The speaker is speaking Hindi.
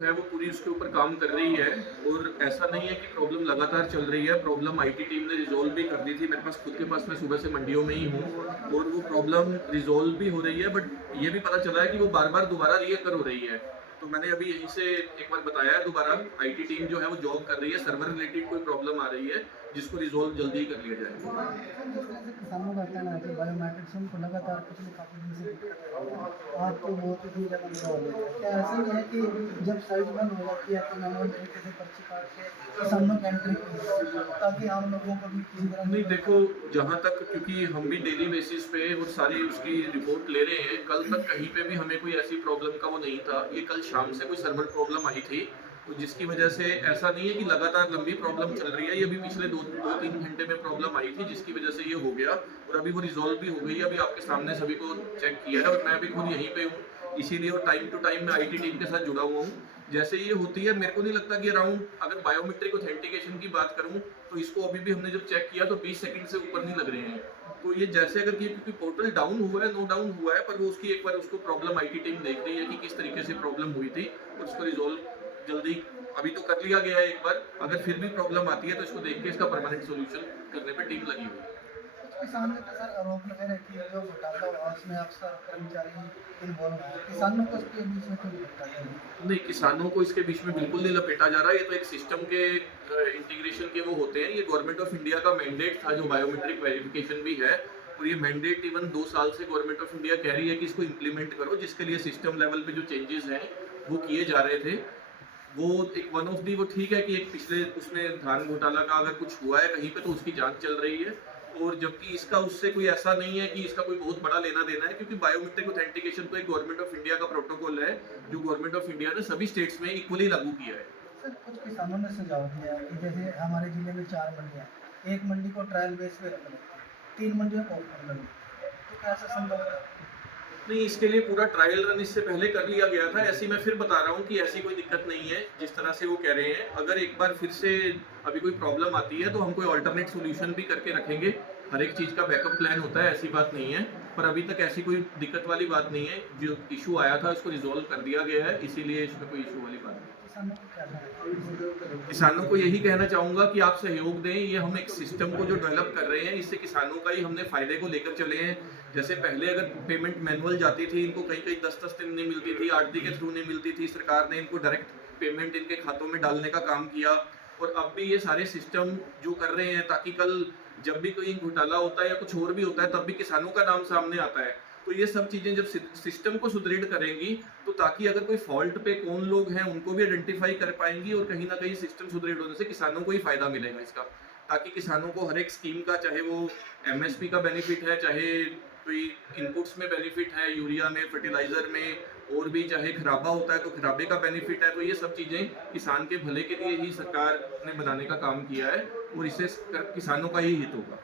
है वो पूरी उसके ऊपर काम कर रही है। और ऐसा नहीं है कि प्रॉब्लम लगातार चल रही है, प्रॉब्लम आईटी टीम ने रिजॉल्व भी कर दी थी। मेरे पास खुद के पास, मैं सुबह से मंडियों में ही हूँ और वो प्रॉब्लम रिजॉल्व भी हो रही है, बट ये भी पता चला है कि वो बार बार दोबारा रीअकर हो रही है। तो मैंने अभी यहीं से एक बार बताया है, दोबारा आईटी टीम जो है वो जॉब कर रही है, सर्वर रिलेटेड कोई प्रॉब्लम आ रही है जिसको रिजॉल्व जल्दी ही कर लिया जाएगा। सर, जिस तरह से किसानों का कहना है कि बायोमेट्रिक्स उनको लगातार पिछले काफ़ी दिन से दिक्कत आ रही है। आज तो बहुत ही ज़्यादा मसला हो गया है। क्या ऐसा नहीं है कि जब साइट बंद हो जाती है तो मैनुअल तरीके से पर्ची काट के किसानों की एंट्री की जाए, ताकि आम लोगों को भी किसी तरह नहीं की देखो, जहाँ तक, क्योंकि हम भी डेली बेसिस पे और सारी उसकी रिपोर्ट ले रहे हैं, कल तक कहीं पे भी हमें कोई ऐसी प्रॉब्लम का वो नहीं था। ये कल शाम से कोई सर्वर प्रॉब्लम आई थी, तो जिसकी वजह से ऐसा नहीं है कि लगातार लंबी प्रॉब्लम चल रही है। ये अभी पिछले दो तीन घंटे में प्रॉब्लम आई थी जिसकी वजह से ये हो गया, और अभी वो रिजॉल्व भी हो गई है। अभी आपके सामने सभी को चेक किया है और मैं भी खुद यहीं पे हूँ, इसीलिए और टाइम टू टाइम मैं आईटी टीम के साथ जुड़ा हुआ हूँ। जैसे ये होती है, मेरे को नहीं लगता कि अराउंड, अगर बायोमेट्रिक ऑथेंटिकेशन की बात करूं तो इसको अभी भी हमने जब चेक किया तो 20 सेकंड से ऊपर नहीं लग रहे हैं। तो ये जैसे अगर क्योंकि पोर्टल डाउन हुआ है, नो डाउन हुआ है, पर वो उसकी एक बार उसको प्रॉब्लम आईटी टीम देख रही है कि किस तरीके से प्रॉब्लम हुई थी, और उसको रिजॉल्व जल्दी अभी तो कर लिया गया है एक बार। अगर फिर भी प्रॉब्लम आती है तो इसको देख के इसका परमानेंट सोल्यूशन करने पर टीम लगी हुई है। कुछ किसान ने तो सर आरोप लगा है कि जो घोटाला हुआ उसमें अफसर कर्मचारी इन्वॉल्व है, किसानों को उसके बीच में क्यों घोटाला है? नहीं, किसानों को इसके बीच में बिल्कुल नहीं लपेटा जा रहा है। ये तो एक सिस्टम के इंटीग्रेशन के वो होते हैं। ये गवर्नमेंट ऑफ इंडिया का मैंडेट था जो बायोमेट्रिक वेरिफिकेशन भी है, और ये मैंडेट इवन 2 साल से गवर्नमेंट ऑफ इंडिया कह रही है कि इसको इम्प्लीमेंट करो, जिसके लिए सिस्टम लेवल पे जो चेंजेस हैं वो किए जा रहे थे। वो एक वन ऑफ दी, वो ठीक है कि एक पिछले उसमें धान घोटाला का अगर कुछ हुआ है कहीं पे तो उसकी जांच चल रही है, और जबकि इसका उससे कोई ऐसा नहीं है कि इसका कोई बहुत बड़ा लेना देना है, क्योंकि बायोमेट्रिक ऑथेंटिकेशन तो एक गवर्नमेंट ऑफ इंडिया का प्रोटोकॉल है जो गवर्नमेंट ऑफ इंडिया ने सभी स्टेट्स में इक्वली लागू किया है। सर, कुछ किसानों ने सुझाव दिया है कि जैसे हमारे जिले में 4 मंडियाँ हैं, एक मंडी को ट्रायल बेस पे रख लेते हैं, 3 मंडियों को ओपन कर देते हैं, तो क्या ऐसा संभव है? नहीं, इसके लिए पूरा ट्रायल रन इससे पहले कर लिया गया था। ऐसी मैं फिर बता रहा हूँ कि ऐसी कोई दिक्कत नहीं है जिस तरह से वो कह रहे हैं। अगर एक बार फिर से अभी कोई प्रॉब्लम आती है तो हम कोई ऑल्टरनेट सोल्यूशन भी करके रखेंगे। हर एक चीज़ का बैकअप प्लान होता है, ऐसी बात नहीं है। पर अभी तक ऐसी कोई दिक्कत वाली बात नहीं है। जो इशू आया था उसको रिजॉल्व कर दिया गया है, इसीलिए इसमें कोई इशू वाली बात नहीं है। किसानों को क्या कहना है? किसानों को यही कहना चाहूंगा कि आप सहयोग दें। ये हम एक सिस्टम को जो डेवलप कर रहे हैं, इससे किसानों का ही हमने फायदे को लेकर चले हैं। जैसे पहले अगर पेमेंट मैनुअल जाती थी, इनको कहीं कहीं 10-10 दिन नहीं मिलती थी, आरती के थ्रू नहीं मिलती थी, सरकार ने इनको डायरेक्ट पेमेंट इनके खातों में डालने का काम किया। और अब भी ये सारे सिस्टम जो कर रहे हैं, ताकि कल जब भी कोई घोटाला होता है या कुछ और भी होता है तब भी किसानों का नाम सामने आता है। तो ये सब चीजें जब सिस्टम को सुदृढ़ करेंगी, तो ताकि अगर कोई फॉल्ट पे कौन लोग हैं उनको भी आइडेंटिफाई कर पाएंगी, और कहीं ना कहीं सिस्टम सुदृढ़ होने से किसानों को ही फायदा मिलेगा इसका। ताकि किसानों को हर एक स्कीम का, चाहे वो एमएसपी का बेनिफिट है, चाहे कोई इनपुट्स में बेनिफिट है, यूरिया में, फर्टिलाइजर में, और भी चाहे खराबा होता है तो खराबे का बेनिफिट है, तो ये सब चीजें किसान के भले के लिए ही सरकार ने बनाने का काम किया है, और इससे किसानों का ही हित होगा।